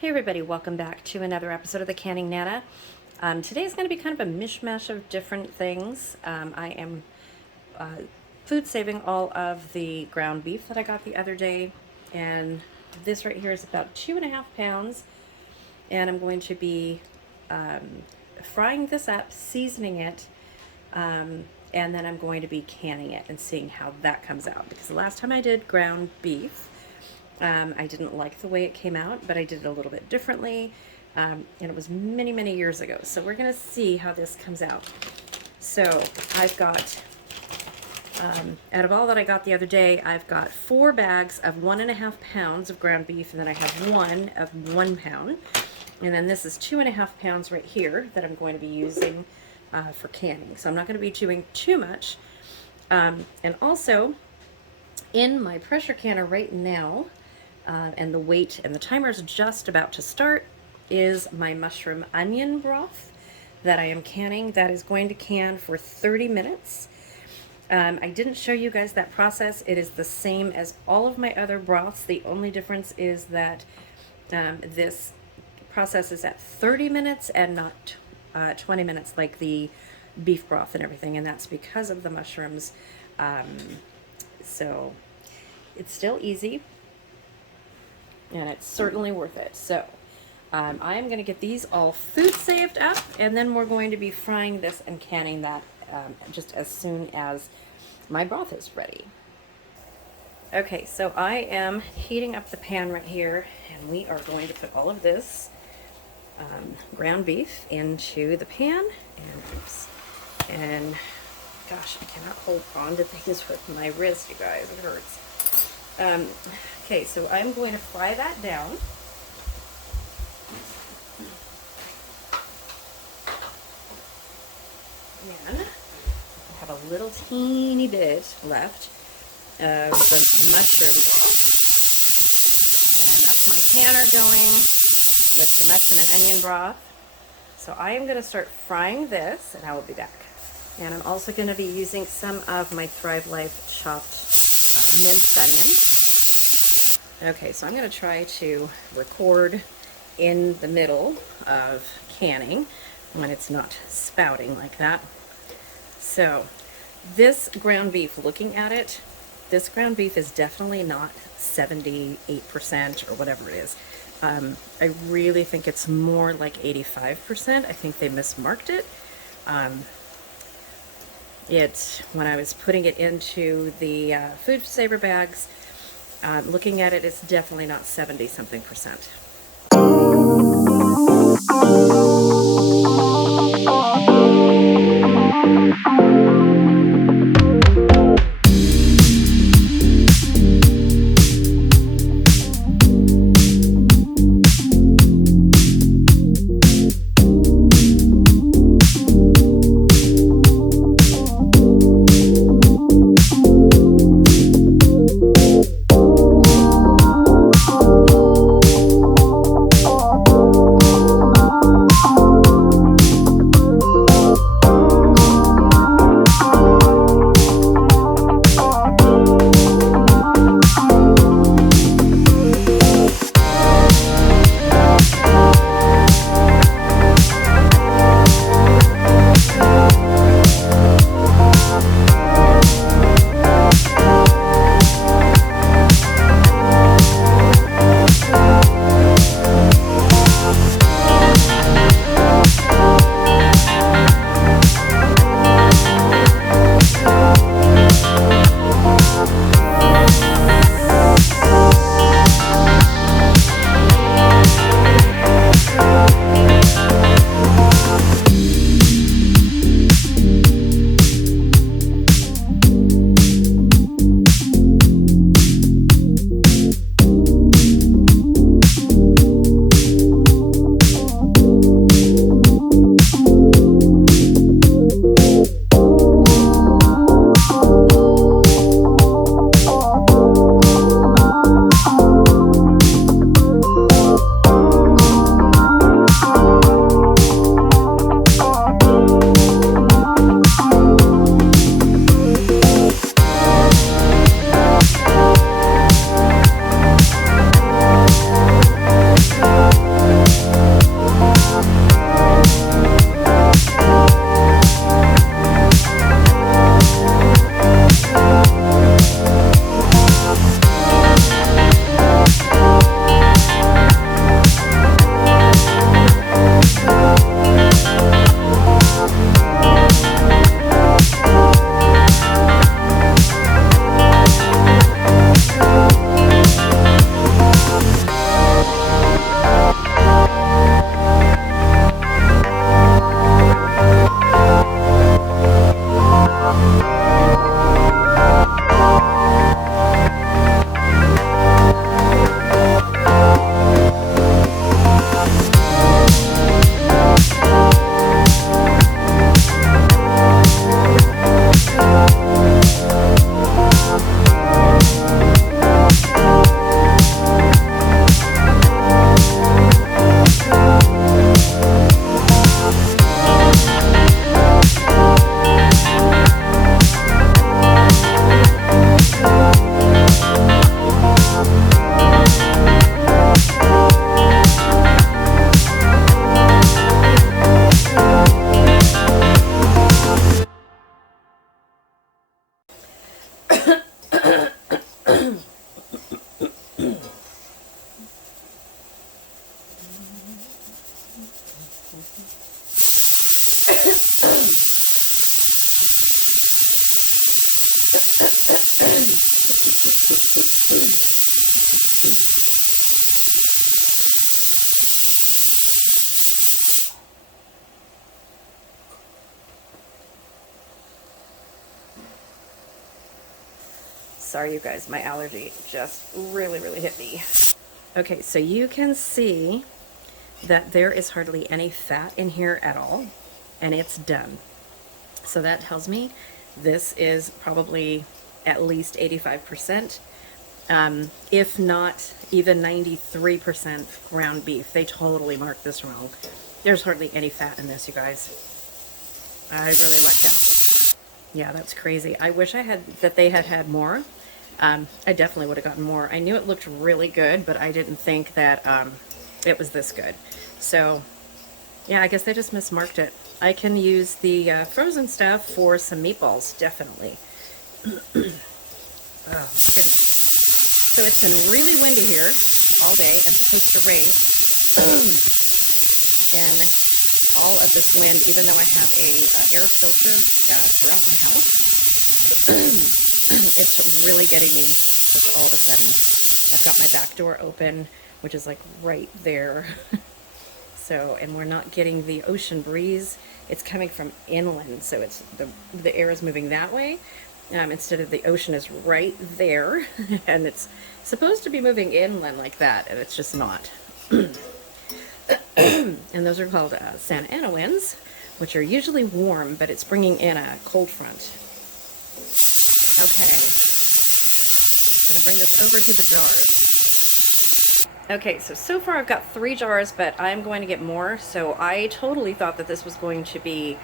Hey everybody, welcome back to another episode of the Canning Nana. Today is going to be kind of a mishmash of different things. I am food saving all of the ground beef that I got the other day, and this right here is about 2.5 pounds, and I'm going to be frying this up, seasoning it, and then I'm going to be canning it and seeing how that comes out, because the last time I did ground beef, I didn't like the way it came out, but I did it a little bit differently, and it was many, many years ago. So we're going to see how this comes out. So I've got, out of all that I got the other day, I've got 4 bags of 1.5 pounds of ground beef, and then I have one of 1 pound. And then this is 2.5 pounds right here that I'm going to be using for canning. So I'm not going to be doing too much. And also, in my pressure canner right now, and the weight and the timer is just about to start, is my mushroom onion broth that I am canning. That is going to can for 30 minutes. I didn't show you guys that process. It is the same as all of my other broths. The only difference is that this process is at 30 minutes and not 20 minutes like the beef broth and everything, and that's because of the mushrooms. So it's still easy, and it's certainly worth it. So I am going to get these all food saved up, and then we're going to be frying this and canning that just as soon as my broth is ready. Okay, so I am heating up the pan right here, and we are going to put all of this ground beef into the pan. And gosh, I cannot hold on to things with my wrist, you guys. It hurts. Okay, so I'm going to fry that down. And I have a little teeny bit left of the mushroom broth. And that's my canner going with the mushroom and onion broth. So I am going to start frying this, and I will be back. And I'm also going to be using some of my Thrive Life chopped minced onions. Okay, so I'm going to try to record in the middle of canning when it's not spouting like that. So this ground beef, looking at it, this ground beef is definitely not 78% or whatever it is. I really think it's more like 85%. I think they mismarked it. When I was putting it into the food saver bags, looking at it, it's definitely not 70-something%. Sorry, you guys, my allergy just really hit me. Okay, so you can see that there is hardly any fat in here at all, and it's done. So that tells me this is probably at least 85%, if not even 93% ground beef. They totally marked this wrong. There's hardly any fat in this, you guys. I really lucked out. Yeah, that's crazy. I wish that they had had more. I definitely would have gotten more. I knew it looked really good, but I didn't think that it was this good. So, yeah, I guess they just mismarked it. I can use the frozen stuff for some meatballs, definitely. Oh, goodness. So it's been really windy here all day and supposed to rain. And all of this wind, even though I have a air filter throughout my house, it's really getting me just all of a sudden. I've got my back door open, which is like right there. So, and we're not getting the ocean breeze. It's coming from inland, so it's the air is moving that way. Instead of the ocean is right there, and it's supposed to be moving inland like that, and it's just not. And those are called Santa Ana winds, which are usually warm, but it's bringing in a cold front. Okay, I'm gonna bring this over to the jars. Okay, so far I've got 3 jars, but I'm going to get more. So I totally thought that this was going to be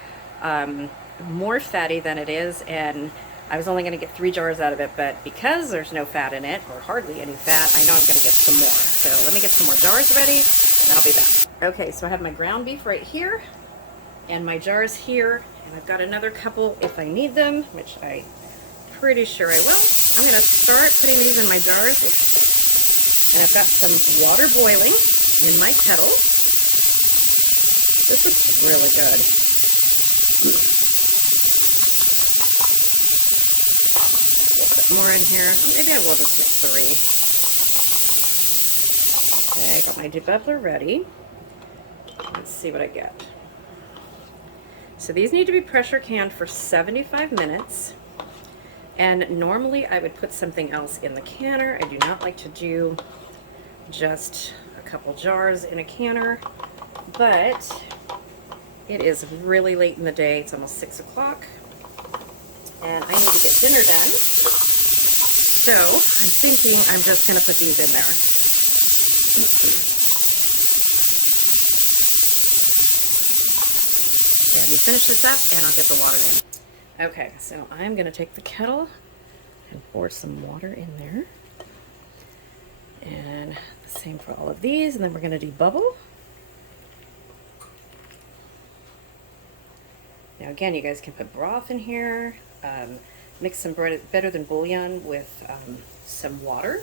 more fatty than it is, and I was only going to get 3 jars out of it, but because there's no fat in it, or hardly any fat, I know I'm going to get some more. So let me get some more jars ready, and then I'll be back. Okay, so I have my ground beef right here, and my jars here, and I've got another couple if I need them, which I'm pretty sure I will. I'm going to start putting these in my jars. And I've got some water boiling in my kettle. This looks really good. A little bit more in here. Maybe I will just make 3. Okay, I got my debubbler ready. Let's see what I get. So these need to be pressure canned for 75 minutes. And normally I would put something else in the canner. I do not like to do just a couple jars in a canner, but it is really late in the day. It's almost 6 o'clock, and I need to get dinner done. So I'm thinking I'm just going to put these in there. Okay, let me finish this up, and I'll get the water in. Okay, so I'm going to take the kettle and pour some water in there. And the same for all of these, and then we're going to debubble. Now again, you guys can put broth in here, mix some better than bouillon with some water,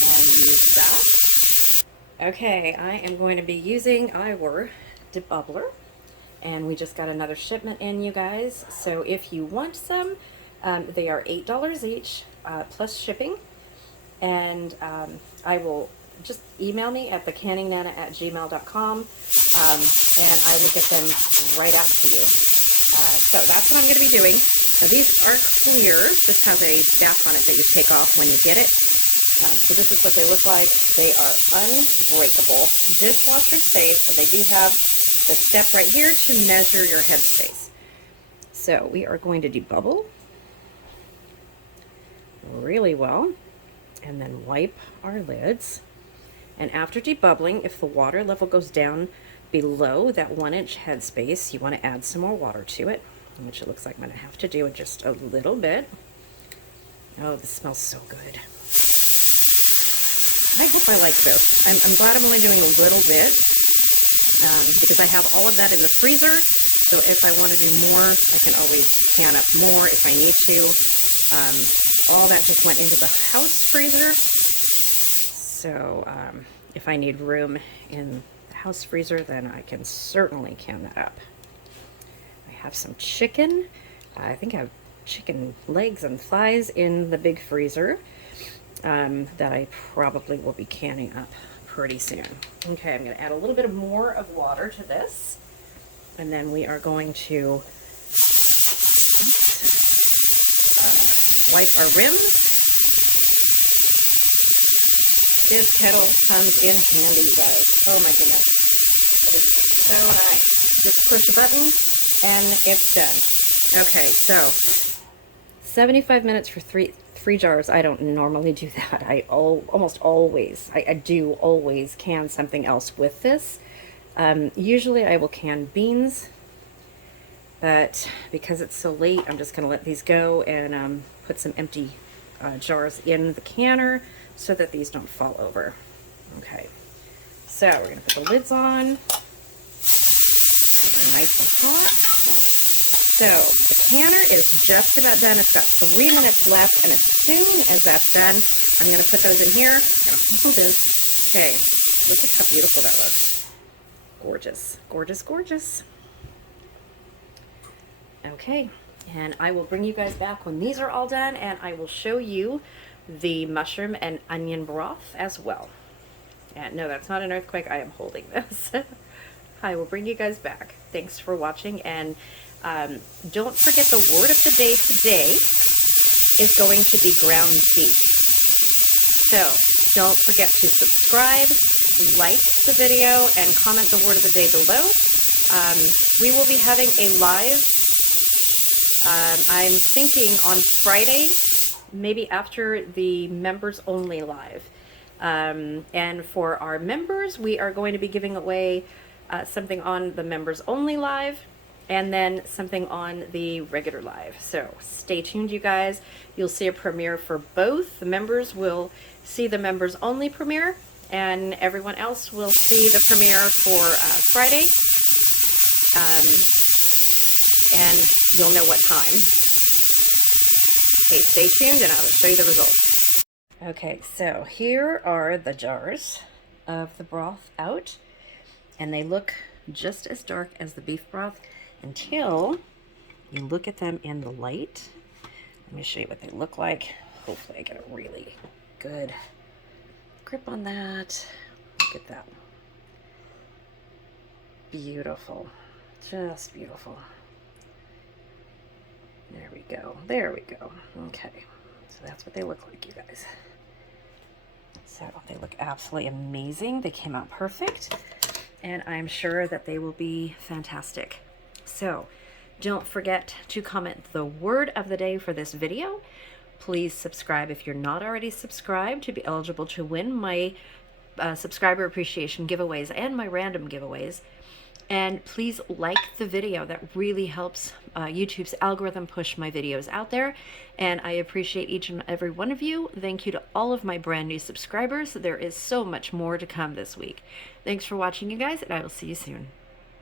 and use that. Okay, I am going to be using our debubbler. And we just got another shipment in, you guys. So if you want some, they are $8 each, plus shipping. And I will just email me at thecanningnana@gmail.com, and I will get them right out to you. So that's what I'm going to be doing. Now these are clear. This has a back on it that you take off when you get it. So this is what they look like. They are unbreakable, dishwasher safe, and they do have the step right here to measure your headspace. So we are going to debubble really well, and then wipe our lids. And after debubbling, if the water level goes down below that 1-inch headspace, you want to add some more water to it, which it looks like I'm going to have to do in just a little bit. Oh, this smells so good. I hope I like this. I'm glad I'm only doing a little bit, because I have all of that in the freezer. So if I want to do more, I can always can up more if I need to. All that just went into the house freezer. So if I need room in the house freezer, then I can certainly can that up. I have some chicken. I think I have chicken legs and thighs in the big freezer that I probably will be canning up pretty soon. Okay, I'm going to add a little bit more of water to this, and then we are going to wipe our rims. This kettle comes in handy, you guys. Oh my goodness. It is so nice. Just push a button and it's done. Okay, so 75 minutes for three jars. I don't normally do that. I almost always, I do always can something else with this. Usually I will can beans, but because it's so late, I'm just going to let these go and put some empty jars in the canner so that these don't fall over. Okay, so we're going to put the lids on. They're nice and hot. So the canner is just about done. It's got 3 minutes left, and as soon as that's done, I'm going to put those in here. I'm going to hold this. Okay, look at how beautiful that looks. Gorgeous, gorgeous, gorgeous. Okay, and I will bring you guys back when these are all done, and I will show you the mushroom and onion broth as well. And no, that's not an earthquake. I am holding this. I will bring you guys back. Thanks for watching, and don't forget the word of the day today is going to be ground beef. So don't forget to subscribe, like the video, and comment the word of the day below. We will be having a live, I'm thinking on Friday, maybe after the members only live. And for our members, we are going to be giving away something on the members only live, and then something on the regular live. So stay tuned, you guys. You'll see a premiere for both. The members will see the members only premiere, and everyone else will see the premiere for Friday. And you'll know what time. Okay, stay tuned and I will show you the results. Okay, so here are the jars of the broth out, and they look just as dark as the beef broth until you look at them in the light. Let me show you what they look like. Hopefully I get a really good grip on that. Look at that. Beautiful. Just beautiful. There we go. There we go. Okay. So that's what they look like, you guys. So they look absolutely amazing. They came out perfect. And I'm sure that they will be fantastic. So don't forget to comment the word of the day for this video. Please subscribe if you're not already subscribed to be eligible to win my subscriber appreciation giveaways and my random giveaways. And please like the video. That really helps YouTube's algorithm push my videos out there. And I appreciate each and every one of you. Thank you to all of my brand new subscribers. There is so much more to come this week. Thanks for watching, you guys, and I will see you soon.